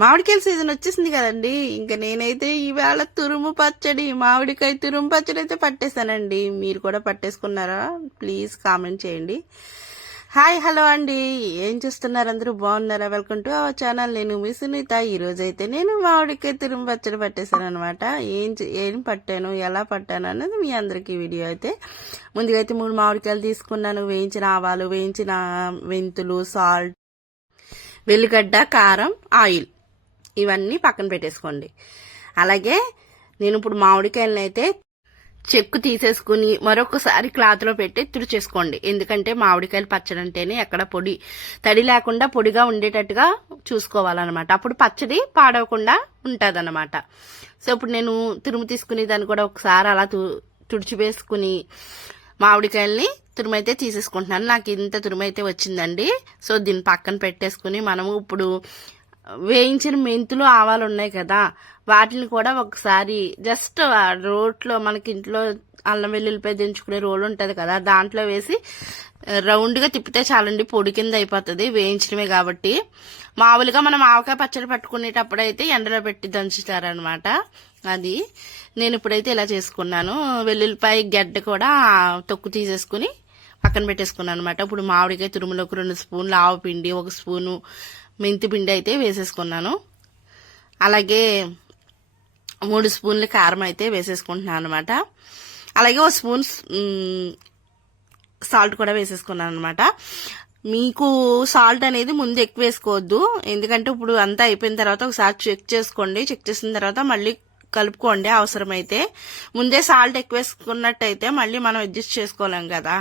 మామిడికాయల season వచ్చేసింది కదండి. ఇంకా నేనైతే ఈవేళ తురుము పచ్చడి మామిడికాయ తురుము పచ్చడి అయితే పట్టేశానండి. మీరు కూడా పట్టేసుకున్నారా? ప్లీజ్ కామెంట్ చేయండి. హాయ్ హలో అండి. ఏం చూస్తున్నారు? అందరూ బాగున్నారా? Welcome to our channel. నేను మీ సునీత. ఈరోజు అయితే నేను మామిడికాయ తురుము పచ్చడి పట్టేశాను అనమాట ఏం ఏం పట్టాను? ఎలా పట్టాను అన్నది మీ అందరికీ వీడియో అయితే. ముందుగా అయితే మూడు మామిడికాయలు తీసుకున్నాను. వేయించిన ఆవాలు వేయించిన మెంతులు సాల్ట్ వెల్లిగడ్డ కారం ఆయిల్. ఇవన్నీ పక్కన పెట్టేసుకోండి. అలాగే నేను ఇప్పుడు మామిడికాయలను అయితే చెక్కు తీసేసుకుని మరొకసారి క్లాత్లో పెట్టి తుడిచేసుకోండి. ఎందుకంటే మామిడికాయలు పచ్చడి అంటేనే ఎక్కడ పొడి తడి లేకుండా పొడిగా ఉండేటట్టుగా చూసుకోవాలన్నమాట. అప్పుడు పచ్చడి పాడవకుండా ఉంటుందన్నమాట. సో ఇప్పుడు నేను తురుము తీసుకుని దాన్ని కూడా ఒకసారి అలా తు తుడిచివేసుకుని మామిడికాయల్ని తురుమైతే తీసేసుకుంటున్నాను. నాకు ఇంత తురుమైతే వచ్చిందండి. సో దీన్ని పక్కన పెట్టేసుకుని మనము ఇప్పుడు వేయించిన మెంతులు ఆవాలు ఉన్నాయి కదా. వాటిని కూడా ఒకసారి జస్ట్ రోట్లో మనకి ఇంట్లో అల్లం వెల్లుల్లిపాయ దించుకునే రోల్ ఉంటుంది కదా దాంట్లో వేసి రౌండ్గా తిప్పితే చాలండి పొడి కింద అయిపోతుంది వేయించడమే కాబట్టి. మామూలుగా మనం ఆవకాయ పచ్చడి పట్టుకునేటప్పుడు అయితే ఎండలో పెట్టి దంచుతారనమాట అది నేను ఇప్పుడైతే ఇలా చేసుకున్నాను. వెల్లుల్లిపాయ గడ్డ కూడా తొక్కు తీసేసుకుని పక్కన పెట్టేసుకున్నాను అనమాట ఇప్పుడు మామిడికాయ తురుములోకి రెండు స్పూన్లు ఆవు పిండి ఒక స్పూను మెంతి పిండి అయితే వేసేసుకున్నాను. అలాగే మూడు స్పూన్ల కారం అయితే వేసేసుకుంటున్నాను అనమాట అలాగే ఒక స్పూన్ సాల్ట్ కూడా వేసేసుకున్నాను అనమాట మీకు సాల్ట్ అనేది ముందు ఎక్కువ వేసుకోవద్దు. ఎందుకంటే ఇప్పుడు అంతా అయిపోయిన తర్వాత ఒకసారి చెక్ చేసుకోండి. చెక్ చేసిన తర్వాత మళ్ళీ కలుపుకోండి అవసరమైతే. ముందే సాల్ట్ ఎక్కువ వేసుకున్నట్టయితే మళ్ళీ మనం అడ్జస్ట్ చేసుకోలేం కదా.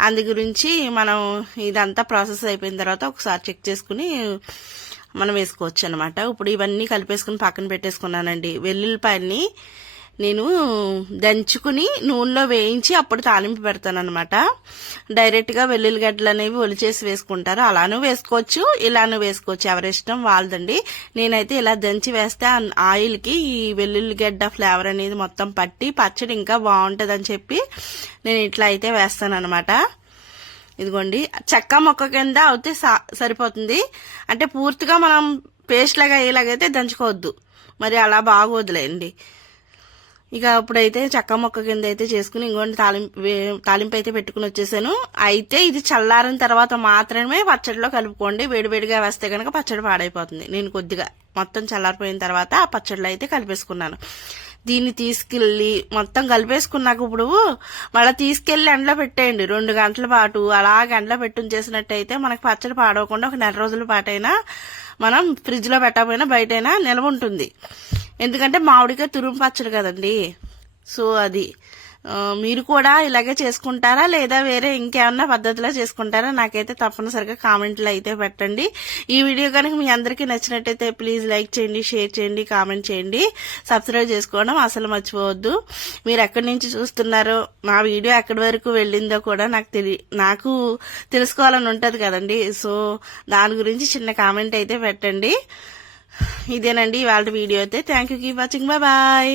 అందు గురించి మనం ఇదంతా ప్రాసెస్ అయిపోయిన తర్వాత ఒకసారి చెక్ చేసుకుని మనం వేసుకోవచ్చు అనమాట ఇప్పుడు ఇవన్నీ కలిపేసుకుని పక్కన పెట్టేసుకున్నానండి. వెల్లుల్లిపాయని నేను దంచుకుని నూనెలో వేయించి అప్పుడు తాలింపు పెడతాను అనమాట డైరెక్ట్గా వెల్లుల్లిగడ్డలు అనేవి ఒలిచేసి వేసుకుంటారు. అలానూ వేసుకోవచ్చు ఇలానూ వేసుకోవచ్చు. ఎవరిష్టం వాళ్ళదండి. నేనైతే ఇలా దంచి వేస్తే ఆయిల్కి ఈ వెల్లుల్లిగడ్డ ఫ్లేవర్ అనేది మొత్తం పట్టి పచ్చడి ఇంకా బాగుంటుందని చెప్పి నేను ఇట్లా అయితే వేస్తాను అనమాట ఇదిగోండి. చెక్క మొక్క కింద అవుతే సా- సరిపోతుంది. అంటే పూర్తిగా మనం పేస్ట్ లాగా అయ్యేలాగైతే దంచుకోవద్దు. మరి అలా బాగోదులేండి. ఇక అప్పుడైతే చెక్క మొక్క కింద అయితే చేసుకుని ఇంకోటి తాలింపు వే- తాలింపు అయితే పెట్టుకుని వచ్చేసాను. అయితే ఇది చల్లారిన తర్వాత మాత్రమే పచ్చడిలో కలుపుకోండి. వేడివేడిగా వేస్తే కనుక పచ్చడి పాడైపోతుంది. నేను కొద్దిగా మొత్తం చల్లారిపోయిన తర్వాత ఆ పచ్చడిలో అయితే కలిపేసుకున్నాను. దీన్ని తీసుకెళ్ళి మొత్తం కలిపేసుకున్నాక ఇప్పుడు మళ్ళీ తీసుకెళ్ళి ఎండలో పెట్టేయండి. రెండు గంటల పాటు అలాగ ఎండలో పెట్టి చేసినట్టయితే మనకు పచ్చడి పాడవకుండా ఒక నెల రోజుల పాటైనా మనం ఫ్రిడ్జ్లో పెట్టకపోయినా బయటైనా నిల్వ ఉంటుంది. ఎందుకంటే మామిడికాయ తురుము పచ్చడి కదండి. సో అది మీరు కూడా ఇలాగే చేసుకుంటారా లేదా వేరే ఇంకేమన్నా పద్ధతిలో చేసుకుంటారా? నాకైతే తప్పనిసరిగా కామెంట్లు అయితే పెట్టండి. ఈ వీడియో కనుక మీ అందరికీ నచ్చినట్టయితే ప్లీజ్ లైక్ చేయండి షేర్ చేయండి కామెంట్ చేయండి. సబ్స్క్రైబ్ చేసుకోవడం అసలు మర్చిపోవద్దు. మీరు ఎక్కడి నుంచి చూస్తున్నారో నా వీడియో ఎక్కడి వరకు వెళ్ళిందో కూడా నాకు తెలి నాకు తెలుసుకోవాలని ఉంటుంది కదండి. సో దాని గురించి చిన్న కామెంట్ అయితే పెట్టండి. ఇదేనండి ఇవాళ వీడియో అయితే. Thank you keep watching bye bye